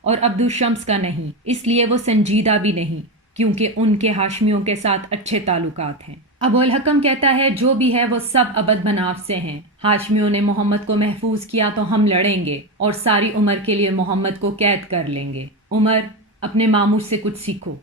اور عبد الشمس کا نہیں، اس لیے وہ سنجیدہ بھی نہیں کیونکہ ان کے ہاشمیوں کے ساتھ اچھے تعلقات ہیں۔ ابو الحکم کہتا ہے جو بھی ہے وہ سب ابد مناف سے ہیں، ہاشمیوں نے محمد کو محفوظ کیا تو ہم لڑیں گے اور ساری عمر کے لیے محمد کو قید کر لیں گے۔ عمر، اپنے ماموں سے کچھ سیکھو۔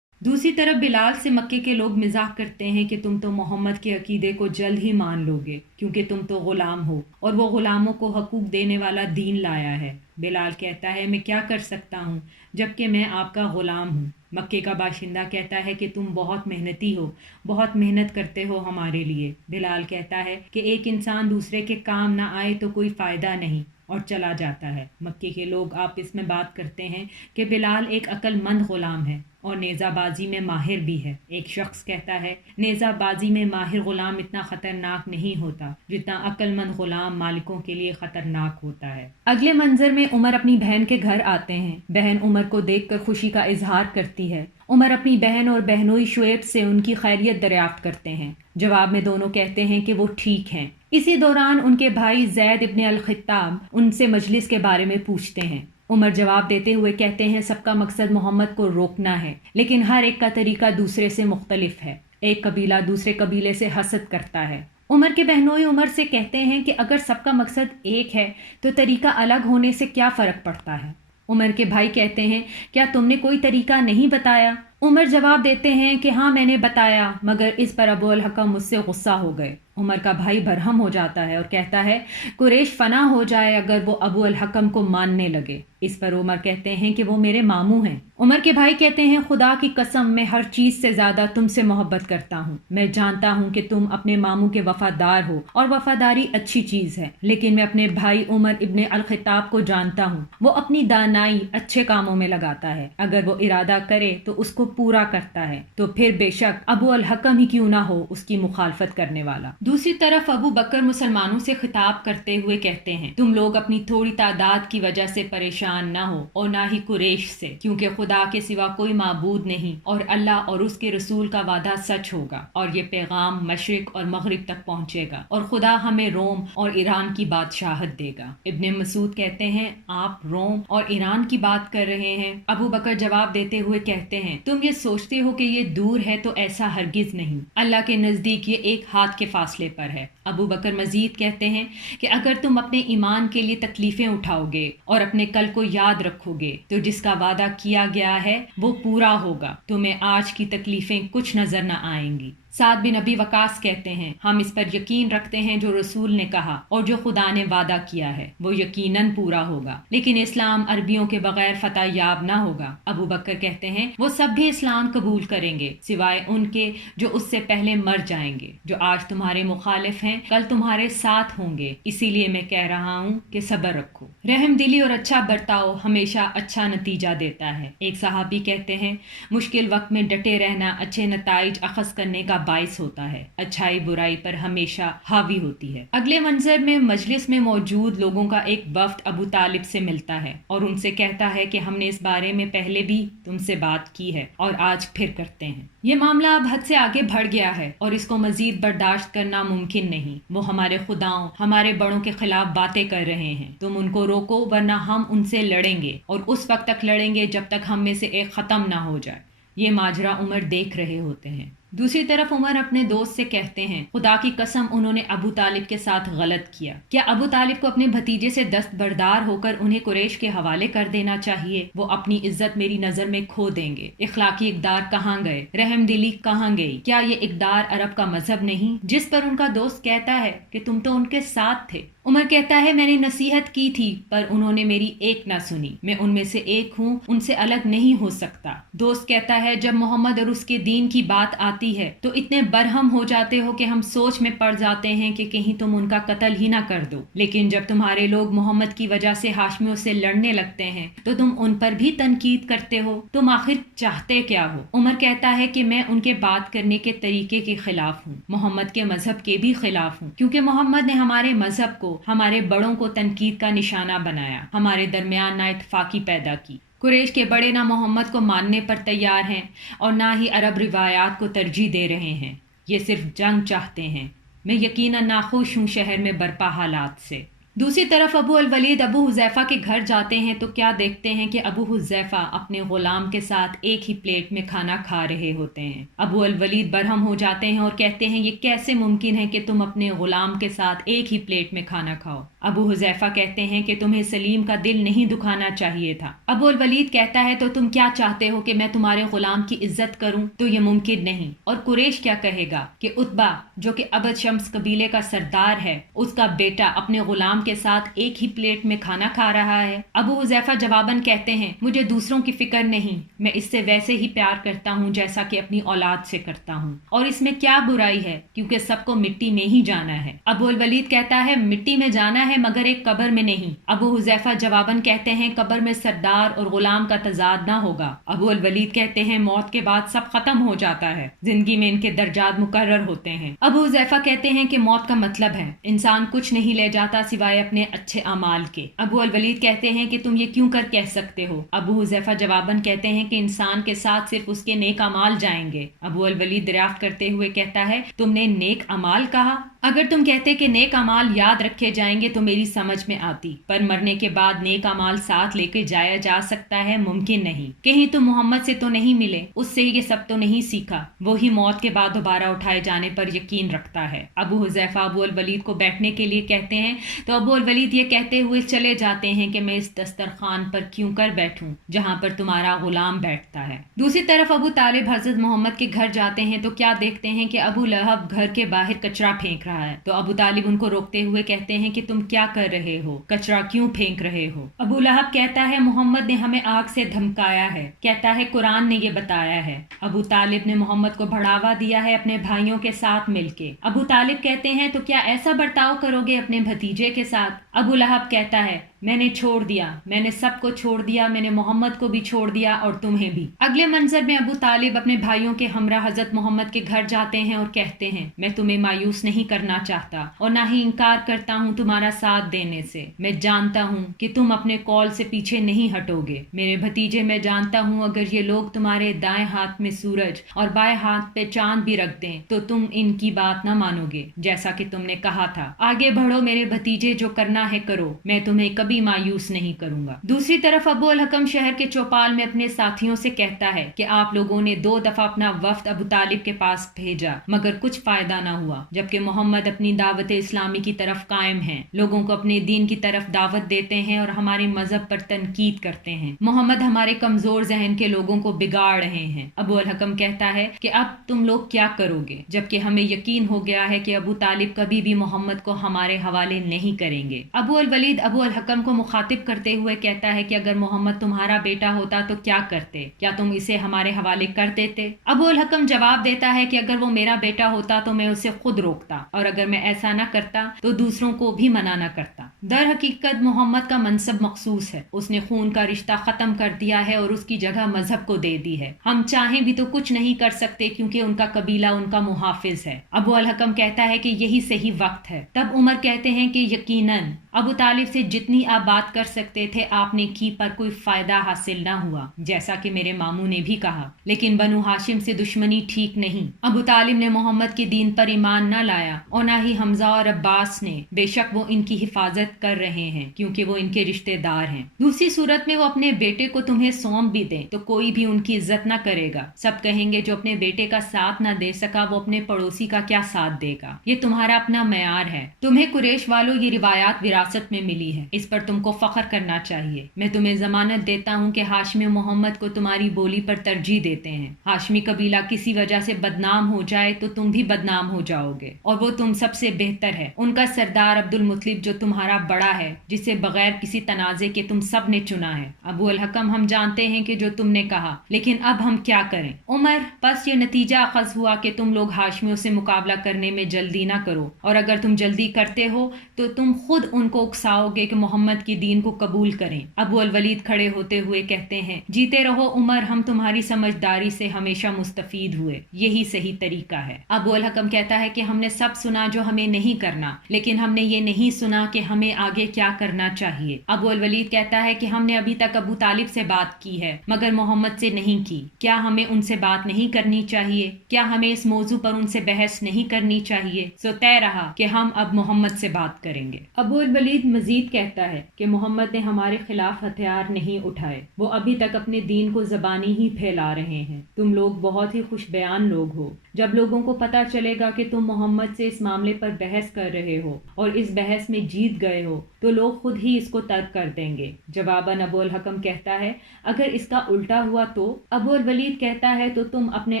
دوسری طرف بلال سے مکے کے لوگ مزاح کرتے ہیں کہ تم تو محمد کے عقیدے کو جلد ہی مان لو گے کیونکہ تم تو غلام ہو اور وہ غلاموں کو حقوق دینے والا دین لایا ہے۔ بلال کہتا ہے میں کیا کر سکتا ہوں جبکہ میں آپ کا غلام ہوں۔ مکے کا باشندہ کہتا ہے کہ تم بہت محنتی ہو، بہت محنت کرتے ہو ہمارے لیے۔ بلال کہتا ہے کہ ایک انسان دوسرے کے کام نہ آئے تو کوئی فائدہ نہیں، اور چلا جاتا ہے۔ مکے کے لوگ آپس میں بات کرتے ہیں کہ بلال ایک عقل مند غلام ہے اور نیزہ بازی میں ماہر بھی ہے۔ ایک شخص کہتا ہے نیزہ بازی میں ماہر غلام اتنا خطرناک نہیں ہوتا جتنا عقل مند غلام مالکوں کے لیے خطرناک ہوتا ہے۔ اگلے منظر میں عمر اپنی بہن کے گھر آتے ہیں۔ بہن عمر کو دیکھ کر خوشی کا اظہار کرتی ہے۔ عمر اپنی بہن اور بہنوئی شعیب سے ان کی خیریت دریافت کرتے ہیں۔ جواب میں دونوں کہتے ہیں کہ وہ ٹھیک ہیں۔ اسی دوران ان کے بھائی زید ابن الخطاب ان سے مجلس کے بارے میں پوچھتے ہیں۔ عمر جواب دیتے ہوئے کہتے ہیں سب کا مقصد محمد کو روکنا ہے، لیکن ہر ایک کا طریقہ دوسرے سے مختلف ہے۔ ایک قبیلہ دوسرے قبیلے سے حسد کرتا ہے۔ عمر کے بہنوئی عمر سے کہتے ہیں کہ اگر سب کا مقصد ایک ہے تو طریقہ الگ ہونے سے کیا فرق پڑتا ہے؟ عمر کے بھائی کہتے ہیں کیا تم نے کوئی طریقہ نہیں بتایا؟ عمر جواب دیتے ہیں کہ ہاں میں نے بتایا، مگر اس پر ابو الحکم مجھ سے غصہ ہو گئے۔ عمر کا بھائی برہم ہو جاتا ہے اور کہتا ہے قریش فنا ہو جائے اگر وہ ابو الحکم کو ماننے لگے۔ اس پر عمر کہتے ہیں کہ وہ میرے ماموں ہیں۔ عمر کے بھائی کہتے ہیں خدا کی قسم میں ہر چیز سے زیادہ تم سے محبت کرتا ہوں۔ میں جانتا ہوں کہ تم اپنے ماموں کے وفادار ہو اور وفاداری اچھی چیز ہے، لیکن میں اپنے بھائی عمر ابن الخطاب کو جانتا ہوں، وہ اپنی دانائی اچھے کاموں میں لگاتا ہے۔ اگر وہ ارادہ کرے تو اس کو پورا کرتا ہے، تو پھر بے شک ابو الحکم ہی کیوں نہ ہو اس کی مخالفت کرنے والا۔ دوسری طرف ابو بکر مسلمانوں سے خطاب کرتے ہوئے کہتے ہیں تم لوگ اپنی تھوڑی تعداد کی وجہ سے پریشان نہ ہو اور نہ ہی قریش سے، کیونکہ خدا کے سوا کوئی معبود نہیں اور اللہ اور اس کے رسول کا وعدہ سچ ہوگا اور یہ پیغام مشرق اور مغرب تک پہنچے گا اور خدا ہمیں روم اور ایران کی بادشاہت دے گا۔ ابن مسعود کہتے ہیں آپ روم اور ایران کی بات کر رہے ہیں؟ ابو بکر جواب دیتے ہوئے کہتے ہیں تم یہ سوچتے ہو کہ یہ دور ہے تو ایسا ہرگز نہیں، اللہ کے نزدیک یہ ایک ہاتھ کے فاصلے پر ہے۔ ابو بکر مزید کہتے ہیں کہ اگر تم اپنے ایمان کے لیے تکلیفیں اٹھاؤ گے اور اپنے کل کو یاد رکھو گے تو جس کا وعدہ کیا گیا ہے وہ پورا ہوگا، تمہیں آج کی تکلیفیں کچھ نظر نہ آئیں گی۔ سعد بن ابی وقاص کہتے ہیں ہم اس پر یقین رکھتے ہیں جو رسول نے کہا اور جو خدا نے وعدہ کیا ہے وہ یقیناً پورا ہوگا، لیکن اسلام عربیوں کے بغیر فتح یاب نہ ہوگا۔ ابو بکر کہتے ہیں وہ سب بھی اسلام قبول کریں گے سوائے ان کے جو اس سے پہلے مر جائیں گے، جو آج تمہارے مخالف ہیں کل تمہارے ساتھ ہوں گے، اسی لیے میں کہہ رہا ہوں کہ صبر رکھو۔ رحم دلی اور اچھا برتاؤ ہمیشہ اچھا نتیجہ دیتا ہے۔ ایک صحابی کہتے ہیں مشکل وقت میں ڈٹے رہنا اچھے نتائج اخذ کرنے کا باعث ہوتا ہے، اچھائی برائی پر ہمیشہ حاوی ہوتی ہے۔ اگلے منظر میں مجلس میں موجود لوگوں کا ایک وفد ابو طالب سے ملتا ہے اور ان سے کہتا ہے کہ ہم نے اس بارے میں پہلے بھی تم سے بات کی ہے اور آج پھر کرتے ہیں۔ یہ معاملہ اب حد سے آگے بڑھ گیا ہے اور اس کو مزید برداشت کرنا ممکن نہیں۔ وہ ہمارے خداؤں، ہمارے بڑوں کے خلاف باتیں کر رہے ہیں، تم ان کو روکو ورنہ ہم ان سے لڑیں گے اور اس وقت تک لڑیں گے جب تک ہم میں سے ایک ختم نہ ہو جائے۔ یہ ماجرا عمر دیکھ رہے ہوتے ہیں۔ دوسری طرف عمر اپنے دوست سے کہتے ہیں خدا کی قسم انہوں نے ابو طالب کے ساتھ غلط کیا۔ کیا ابو طالب کو اپنے بھتیجے سے دستبردار ہو کر انہیں قریش کے حوالے کر دینا چاہیے؟ وہ اپنی عزت میری نظر میں کھو دیں گے۔ اخلاقی اقدار کہاں گئے؟ رحم دلی کہاں گئی؟ کیا یہ اقدار عرب کا مذہب نہیں جس پر ان کا دوست کہتا ہے کہ تم تو ان کے ساتھ تھے؟ عمر کہتا ہے میں نے نصیحت کی تھی پر انہوں نے میری ایک نہ سنی، میں ان میں سے ایک ہوں، ان سے الگ نہیں ہو سکتا۔ دوست کہتا ہے جب محمد اور اس کے دین کی بات آتی ہے تو اتنے برہم ہو جاتے ہو کہ ہم سوچ میں پڑ جاتے ہیں کہ کہیں تم ان کا قتل ہی نہ کر دو، لیکن جب تمہارے لوگ محمد کی وجہ سے ہاشمیوں سے لڑنے لگتے ہیں تو تم ان پر بھی تنقید کرتے ہو، تم آخر چاہتے کیا ہو؟ عمر کہتا ہے کہ میں ان کے بات کرنے کے طریقے کے خلاف ہوں، محمد کے مذہب کے بھی خلاف ہوں، کیونکہ محمد نے ہمارے مذہب کو، ہمارے بڑوں کو تنقید کا نشانہ بنایا، ہمارے درمیان نا اتفاقی پیدا کی۔ قریش کے بڑے نہ محمد کو ماننے پر تیار ہیں اور نہ ہی عرب روایات کو ترجیح دے رہے ہیں، یہ صرف جنگ چاہتے ہیں۔ میں یقیناً ناخوش ہوں شہر میں برپا حالات سے۔ دوسری طرف ابو الولید ابو حذیفہ کے گھر جاتے ہیں تو کیا دیکھتے ہیں کہ ابو حذیفہ اپنے غلام کے ساتھ ایک ہی پلیٹ میں کھانا کھا رہے ہوتے ہیں۔ ابو الولید برہم ہو جاتے ہیں اور کہتے ہیں یہ کیسے ممکن ہے کہ تم اپنے غلام کے ساتھ ایک ہی پلیٹ میں کھانا کھاؤ؟ ابو حذیفہ کہتے ہیں کہ تمہیں سلیم کا دل نہیں دکھانا چاہیے تھا۔ ابو الولید کہتا ہے تو تم کیا چاہتے ہو کہ میں تمہارے غلام کی عزت کروں؟ تو یہ ممکن نہیں۔ اور قریش کیا کہے گا کہ عتبہ جو کہ عبد شمس قبیلے کا سردار ہے، اس کا بیٹا اپنے غلام کے ساتھ ایک ہی پلیٹ میں کھانا کھا رہا ہے۔ ابو حذیفہ جواباً کہتے ہیں مجھے دوسروں کی فکر نہیں، میں اس سے ویسے ہی پیار کرتا ہوں جیسا کہ اپنی اولاد سے کرتا ہوں، اور اس میں کیا برائی ہے کیونکہ سب کو مٹی میں ہی جانا ہے۔ ابو الولید کہتا ہے مٹی میں جانا ہے مگر ایک قبر میں نہیں۔ ابو حذیفہ جواباً کہتے ہیں قبر میں سردار اور غلام کا تضاد نہ ہوگا۔ ابو الولید کہتے ہیں موت کے بعد سب ختم ہو جاتا ہے، زندگی میں ان کے درجات مقرر ہوتے ہیں۔ ابو حذیفہ کہتے ہیں کہ موت کا مطلب ہے انسان کچھ نہیں لے جاتا سوائے اپنے اچھے اعمال کے۔ ابو الولید کہتے ہیں کہ تم یہ کیوں کر کہہ سکتے ہو؟ ابو حذیفہ جواباً کہتے ہیں کہ انسان کے ساتھ صرف اس کے نیک اعمال جائیں گے۔ ابو الولید دریافت کرتے ہوئے کہتا ہے تم نے نیک اعمال کہا؟ اگر تم کہتے کہ نیک اعمال یاد رکھے جائیں گے تو میری سمجھ میں آتی، پر مرنے کے بعد نیک اعمال ساتھ لے کے جایا جا سکتا ہے؟ ممکن نہیں۔ کہیں تم محمد سے تو نہیں ملے، اس سے یہ سب تو نہیں سیکھا؟ وہی موت کے بعد دوبارہ اٹھائے جانے پر یقین رکھتا ہے۔ ابو حذیفہ ابو الولید کو بیٹھنے کے لیے کہتے ہیں تو ابو الولید یہ کہتے ہوئے چلے جاتے ہیں کہ میں اس دسترخوان پر کیوں کر بیٹھوں جہاں پر تمہارا غلام بیٹھتا ہے۔ دوسری طرف ابو طالب حضرت محمد کے گھر جاتے ہیں تو کیا دیکھتے ہیں کہ ابو لہب گھر کے باہر کچرا پھینک رہا ہے۔ تو ابو طالب ان کو روکتے ہوئے کہتے ہیں کہ تم کیا کر رہے ہو؟ کچرا کیوں پھینک رہے ہو؟ ابو لہب کہتا ہے محمد نے ہمیں آگ سے دھمکایا ہے، کہتا ہے قرآن نے یہ بتایا ہے۔ ابو طالب نے محمد کو بڑھاوا دیا ہے اپنے بھائیوں کے ساتھ مل کے۔ ابو طالب کہتے ہیں تو کیا ایسا برتاؤ کرو گے اپنے بھتیجے کے ساتھ؟ ابو لہب کہتا ہے میں نے چھوڑ دیا، میں نے سب کو چھوڑ دیا، میں نے محمد کو بھی چھوڑ دیا اور تمہیں بھی۔ اگلے منظر میں ابو طالب اپنے بھائیوں کے ہمراہ حضرت محمد کے گھر جاتے ہیں اور کہتے ہیں میں تمہیں مایوس نہیں کرنا چاہتا اور نہ ہی انکار کرتا ہوں تمہارا ساتھ دینے سے۔ میں جانتا ہوں کہ تم اپنے قول سے پیچھے نہیں ہٹو گے میرے بھتیجے۔ میں جانتا ہوں اگر یہ لوگ تمہارے دائیں ہاتھ میں سورج اور بائیں ہاتھ پہ چاند بھی رکھ دیں تو تم ان کی بات نہ مانو گے جیسا کہ تم نے کہا تھا۔ آگے بڑھو میرے بھتیجے، جو کرنا ہے کرو، میں تمہیں کبھی مایوس نہیں کروں گا۔ دوسری طرف ابو الحکم شہر کے چوپال میں اپنے ساتھیوں سے کہتا ہے کہ آپ لوگوں نے 2 دفعہ اپنا وفد ابو طالب کے پاس بھیجا مگر کچھ فائدہ نہ ہوا، جبکہ محمد اپنی دعوت اسلامی کی طرف قائم ہیں، لوگوں کو اپنے دین کی طرف دعوت دیتے ہیں اور ہمارے مذہب پر تنقید کرتے ہیں۔ محمد ہمارے کمزور ذہن کے لوگوں کو بگاڑ رہے ہیں۔ ابو الحکم کہتا ہے کہ اب تم لوگ کیا کرو گے، جبکہ ہمیں یقین ہو گیا ہے کہ ابو طالب کبھی بھی محمد کو ہمارے حوالے نہیں کریں گے۔ ابو الولید ابو الحکم کو مخاطب کرتے ہوئے کہتا ہے کہ اگر محمد تمہارا بیٹا ہوتا تو کیا کرتے؟ کیا تم اسے ہمارے حوالے کر دیتے؟ ابو الحکم جواب دیتا ہے کہ اگر وہ میرا بیٹا ہوتا تو میں اسے خود روکتا، اور اگر میں ایسا نہ کرتا تو دوسروں کو بھی منع نہ کرتا۔ در حقیقت محمد کا منصب مخصوص ہے، اس نے خون کا رشتہ ختم کر دیا ہے اور اس کی جگہ مذہب کو دے دی ہے۔ ہم چاہیں بھی تو کچھ نہیں کر سکتے کیونکہ ان کا قبیلہ ان کا محافظ ہے۔ ابو الحکم کہتا ہے کہ یہی صحیح وقت ہے۔ تب عمر کہتے ہیں کہ یقیناً ابو طالب سے جتنی آپ بات کر سکتے تھے آپ نے کی، پر کوئی فائدہ حاصل نہ ہوا، جیسا کہ میرے ماموں نے بھی کہا، لیکن بنو ہاشم سے دشمنی ٹھیک نہیں۔ ابو طالب نے محمد کے دین پر ایمان نہ لایا اور نہ ہی حمزہ اور عباس نے، بے شک وہ ان کی حفاظت کر رہے ہیں کیونکہ وہ ان کے رشتہ دار ہیں۔ دوسری صورت میں وہ اپنے بیٹے کو تمہیں سونپ بھی دیں تو کوئی بھی ان کی عزت نہ کرے گا، سب کہیں گے جو اپنے بیٹے کا ساتھ نہ دے سکا وہ اپنے پڑوسی کا کیا ساتھ دے گا۔ یہ تمہارا اپنا معیار ہے، تمہیں قریش والوں یہ روایات وراثت میں ملی ہے، اس پر تم کو فخر کرنا چاہیے۔ میں تمہیں ضمانت دیتا ہوں کہ ہاشمی محمد کو تمہاری بولی پر ترجیح دیتے ہیں۔ ہاشمی قبیلہ کسی وجہ سے بدنام ہو جائے تو تم بھی بدنام ہو جاؤ گے، اور وہ تم سب سے بہتر ہے۔ ان کا سردار عبد المطلب جو تمہارا بڑا ہے، جسے بغیر کسی تنازع کے تم سب نے چنا ہے۔ ابو الحکم ہم جانتے ہیں کہ جو تم نے کہا، لیکن اب ہم کیا کریں؟ عمر بس یہ نتیجہ اخذ ہوا کہ تم لوگ ہاشمیوں سے مقابلہ کرنے میں جلدی نہ کرو، اور اگر تم جلدی کرتے ہو تو تم خود ان کو اکساؤ گے کہ محمد کی دین کو قبول کریں؟ ابو الولید کھڑے ہوتے ہوئے کہتے ہیں جیتے رہو عمر، ہم تمہاری سمجھداری سے ہمیشہ مستفید ہوئے، یہی صحیح طریقہ ہے۔ ابو الحکم کہتا ہے کہ ہم نے سب سنا جو ہمیں نہیں کرنا، لیکن ہم نے یہ نہیں سنا کہ ہمیں آگے کیا کرنا چاہیے۔ ابو الولید کہتا ہے کہ ہم نے ابھی تک ابو طالب سے بات کی ہے مگر محمد سے نہیں کی، کیا ہمیں ان سے بات نہیں کرنی چاہیے؟ کیا ہمیں اس موضوع پر ان سے بحث نہیں کرنی چاہیے؟ سو طے رہا کہ ہم اب محمد سے بات کریں گے۔ ابو الولید مزید کہتا ہے کہ محمد نے ہمارے خلاف ہتھیار نہیں اٹھائے، وہ ابھی تک اپنے دین کو زبانی ہی پھیلا رہے ہیں۔ تم لوگ بہت ہی خوش بیان لوگ ہو، جب لوگوں کو پتہ چلے گا کہ تم محمد سے اس معاملے پر بحث کر رہے ہو اور اس بحث میں جیت گئے ہو تو لوگ خود ہی اس کو ترک کر دیں گے۔ جواباً ابو الحکم کہتا ہے اگر اس کا الٹا ہوا تو؟ ابو الولید کہتا ہے تو تم اپنے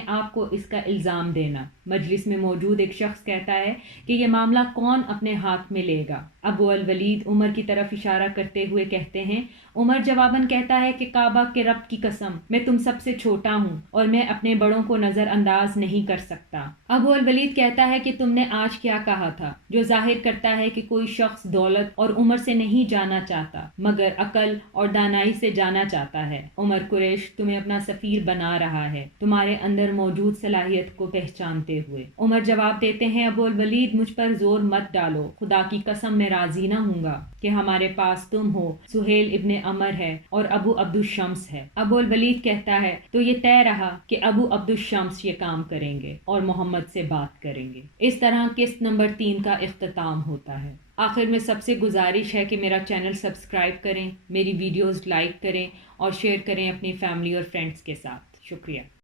آپ کو اس کا الزام دینا۔ مجلس میں موجود ایک شخص کہتا ہے کہ یہ معاملہ کون اپنے ہاتھ میں لے گا؟ ابو الولید عمر کی طرف اشارہ کرتے ہوئے کہتے ہیں۔ عمر جواباً کہتا ہے کہ کعبہ کے رب کی قسم، میں تم سب سے چھوٹا ہوں اور میں اپنے بڑوں کو نظر انداز نہیں کر سکتا۔ ابو الولید کہتا ہے کہ تم نے آج کیا کہا تھا، جو ظاہر کرتا ہے کہ کوئی شخص دولت اور عمر سے نہیں جانا چاہتا مگر عقل اور دانائی سے جانا چاہتا ہے۔ عمر قریش تمہیں اپنا سفیر بنا رہا ہے، تمہارے اندر موجود صلاحیت کو پہچانتے ہوئے۔ عمر جواب دیتے ہیں ابو الولید مجھ پر زور مت ڈالو، خدا کی قسم میں راضی نہ ہوں گا کہ ہمارے پاس تم ہو، سہیل ابن عمر ہے اور ابو عبد الشمس ہے۔ ابو الولید کہتا ہے تو یہ طے رہا کہ ابو عبد الشمس یہ کام کریں گے اور محمد سے بات کریں گے۔ اس طرح قسط نمبر 3 کا اختتام ہوتا ہے۔ آخر میں سب سے گزارش ہے کہ میرا چینل سبسکرائب کریں، میری ویڈیوز لائک کریں اور شیئر کریں اپنی فیملی اور فرینڈز کے ساتھ۔ شکریہ۔